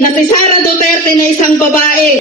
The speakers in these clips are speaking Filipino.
na si Sara Duterte na isang babae.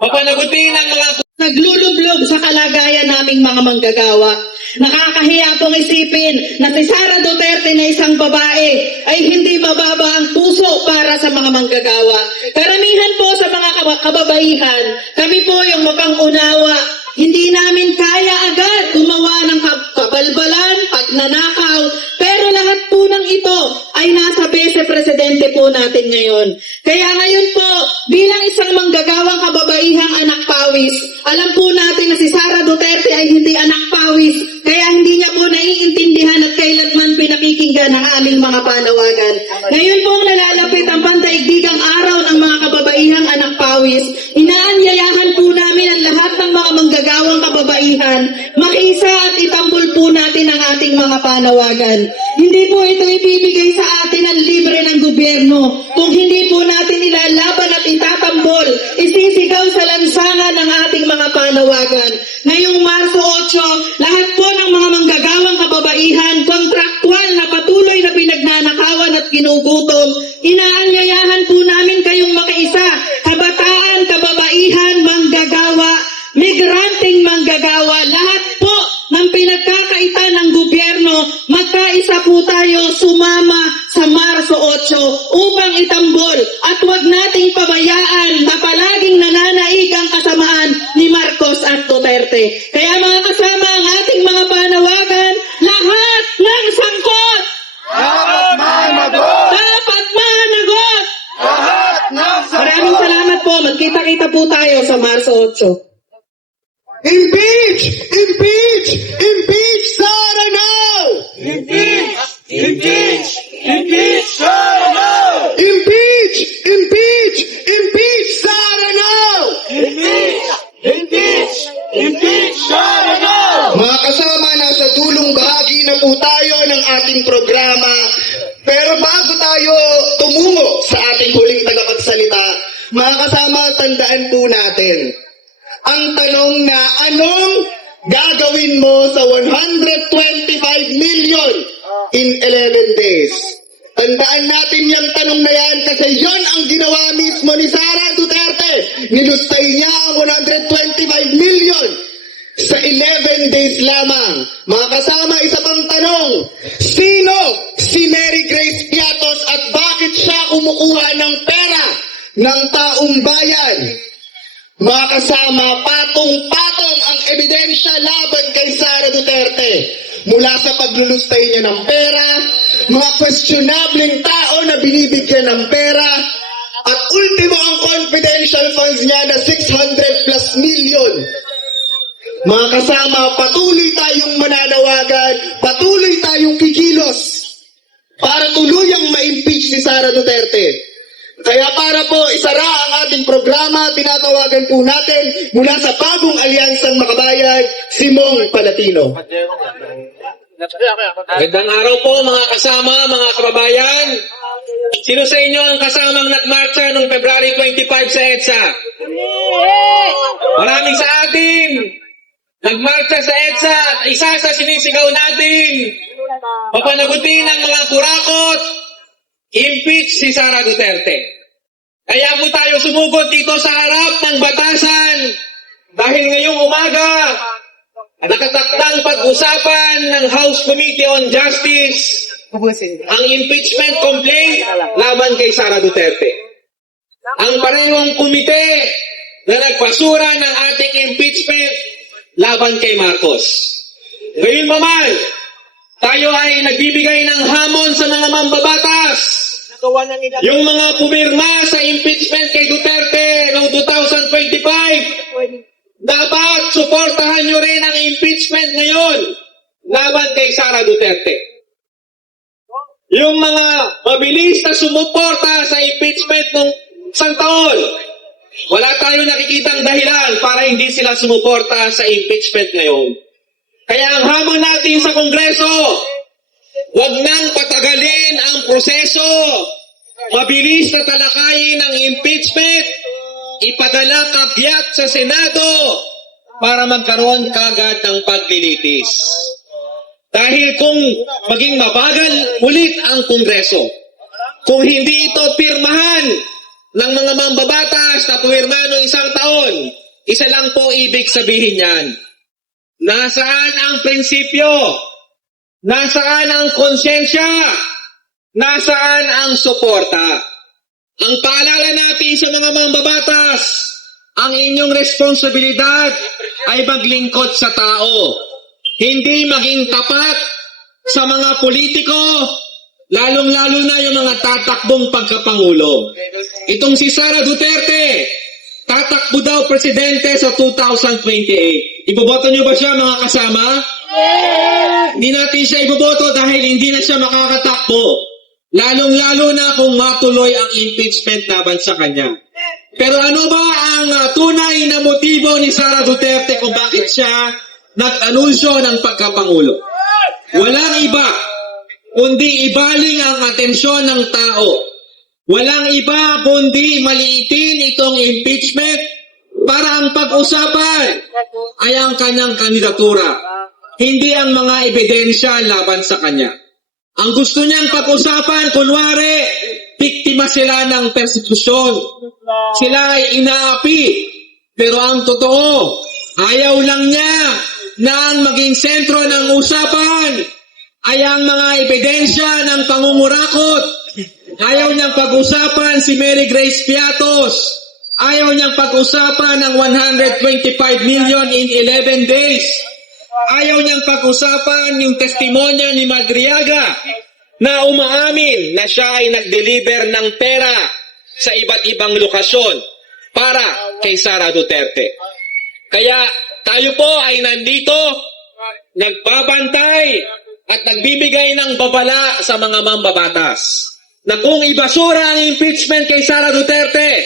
Papanagutin ang mga Naglulublob sa kalagayan naming mga manggagawa. Nakakahiya pong isipin na si Sara Duterte na isang babae ay hindi mababa ang puso para sa mga manggagawa. Karamihan po sa mga kababaihan, kami po yung mapang-unawa. Hindi namin kaya agad gumawa ng kabalbalan, pagnanakaw, pero lahat po ng ito ay nasa Vice-Presidente po natin ngayon. Kaya ngayon po, bilang isang manggagawang kababaihang anak pawis, alam po natin na si Sara Duterte ay hindi anak pawis, kaya hindi niya po naiintindihan at kailanman pinakikinggan ang aming mga panawagan. Ngayon po nalalapit ang pandaigdigang araw ng mga kababaihang anak pawis, inaanyayahan po namin ang lahat ng mga manggagawang kababaihan, makiisa at itambol po natin ang ating mga panawagan. Hindi po ito ibibigay sa atin ang libre ng gobyerno. Kung hindi po natin ilalaban at itatambol, isisigaw sa lansangan ng ating mga panawagan. Ngayong Marso 8, lahat po ng mga manggagawang kababaihan, kontraktual na patuloy na pinagnanakawan at ginugutom, inaanyayahan po namin kayong makiisa, kabataan, kababaihan, manggagawa, migranteng manggagawa, lahat po ng pinagkakaitan ng gobyerno, magkaisa po tayo sumama sa Marso 8 upang itambol at huwag nating pabayaan na palaging nananaig ang kasamaan ni Marcos at Duterte. Kaya mga kasama, ang ating mga panawagan, lahat ng sangkot! Dapat managot! Dapat managot! Lahat ng Maraming salamat po. Magkita-kita po tayo sa Marso 8. Impeach! Impeach! Impeach Sara now! Impeach! Impeach! Impeach! Sara now! Impeach! Impeach! Impeach Sara now! Impeach! Impeach! Impeach! Sara now! Mga kasama, nasa dulong bahagi na po tayo ng ating programa. Pero bago tayo tumungo sa ating huling tagapagsalita, mga kasama, tandaan po natin ang tanong na anong gagawin mo sa 125 million in 11 days? Tandaan natin yung tanong na yan kasi yon ang ginawa mismo ni Sara Duterte. Nilustay niya ang 125 million sa 11 days lamang. Mga kasama, isa pang tanong, sino si Mary Grace Piatos at bakit siya kumukuha ng pera ng taong bayan? Mga kasama, patong-patong ang ebidensya laban kay Sara Duterte. Mula sa paglulustay niya ng pera, mga questionableng tao na binibigyan ng pera, at ultimo ang confidential funds niya na 600 plus million. Mga kasama, patuloy tayong mananawagan, patuloy tayong kikilos para tuluyang ma-impeach si Sara Duterte. Kaya para po isara ang ating programa, tinatawagan po natin mula sa Bagong Alyansang Makabayan, si Mong Palatino. Magandang araw po mga kasama, mga kababayan. Sino sa inyo ang kasamang nagmarcha noong February 25 sa EDSA? Maraming sa atin nagmarcha sa EDSA at isa sa sinisigaw natin, papanagutin ang mga kurakot, impeach si Sara Duterte. Kaya po tayo sumugod dito sa harap ng batasan dahil ngayong umaga nakatakdang pag-usapan ng House Committee on Justice ang impeachment complaint laban kay Sara Duterte. Ang parehong komite na nagpasura ng ating impeachment laban kay Marcos. Ngayon naman, tayo ay nagbibigay ng hamon sa mga mambabatas. Yung mga pumirma sa impeachment kay Duterte noong 2025, dapat suportahan nyo rin ang impeachment ngayon laban kay Sara Duterte. Yung mga mabilis na sumuporta sa impeachment ng isang taon, wala tayo nakikitang dahilan para hindi sila sumuporta sa impeachment ngayon. Kaya ang hamon natin sa Kongreso, huwag nang patagalin ang proseso. Mabilis na talakayin ang impeachment, ipadala kagyat sa Senado para magkaroon kagad ng paglilitis. Dahil kung maging mabagal ulit ang Kongreso, kung hindi ito pirmahan ng mga mambabatas na pumirma noong isang taon. Isa lang po ibig sabihin yan. Nasaan ang prinsipyo? Nasaan ang konsensya? Nasaan ang suporta? Ang paalala natin sa mga mambabatas, ang inyong responsibilidad ay maglingkod sa tao. Hindi maging tapat sa mga politiko, lalong-lalo na yung mga tatakbong pagkapangulo. Itong si Sara Duterte, tatakbo daw presidente sa 2028. Iboboto niyo ba siya, mga kasama? Hindi natin siya iboboto dahil hindi na siya makakatakbo. Lalong-lalo na kung matuloy ang impeachment laban sa kanya. Pero ano ba ang tunay na motibo ni Sara Duterte kung bakit siya nag-anunsyo ng pagkapangulo? Walang iba, kundi ibaling ang atensyon ng tao. Walang iba, kundi maliitin itong impeachment para ang pag-usapan ay ang kanyang kandidatura, hindi ang mga ebidensya laban sa kanya. Ang gusto niyang pag-usapan, kunwari, biktima sila ng persekusyon. Sila ay inaapi. Pero ang totoo, ayaw lang niya na ang maging sentro ng usapan ay ang mga ebidensya ng pangungurakot. Ayaw niyang pag-usapan si Mary Grace Piatos. Ayaw niyang pag-usapan ng 125 million in 11 days. Ayaw niyang pag-usapan yung testimonya ni Madriaga na umaamin na siya ay nag-deliver ng pera sa iba't ibang lokasyon para kay Sara Duterte. Kaya tayo po ay nandito, nagbabantay at nagbibigay ng babala sa mga mambabatas na kung ibasura ang impeachment kay Sara Duterte,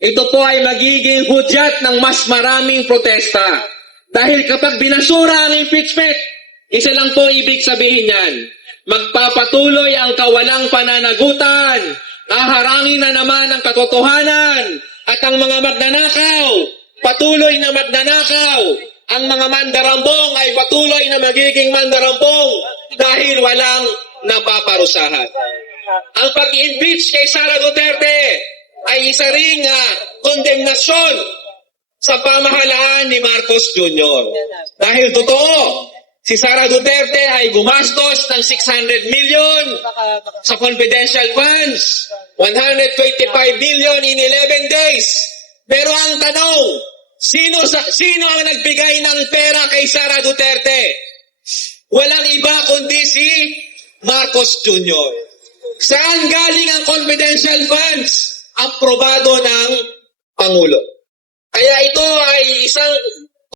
ito po ay magiging hudyat ng mas maraming protesta. Dahil kapag binasura ang impeachment, isa lang po ibig sabihin yan, magpapatuloy ang kawalang pananagutan, haharangin na naman ang katotohanan, at ang mga magnanakaw, patuloy na magnanakaw, ang mga mandarambong ay patuloy na magiging mandarambong dahil walang napaparusahan. Ang pag-impeach kay Sara Duterte ay isa ring kondemnasyon sa pamahalaan ni Marcos Jr. Dahil totoo, si Sara Duterte ay gumastos ng 600 million sa confidential funds, 125 million in 11 days. Pero ang tanong, sino ang nagbigay ng pera kay Sara Duterte? Walang iba kundi si Marcos Jr. Saan galing ang confidential funds? Aprobado ng Pangulo. Kaya ito ay isang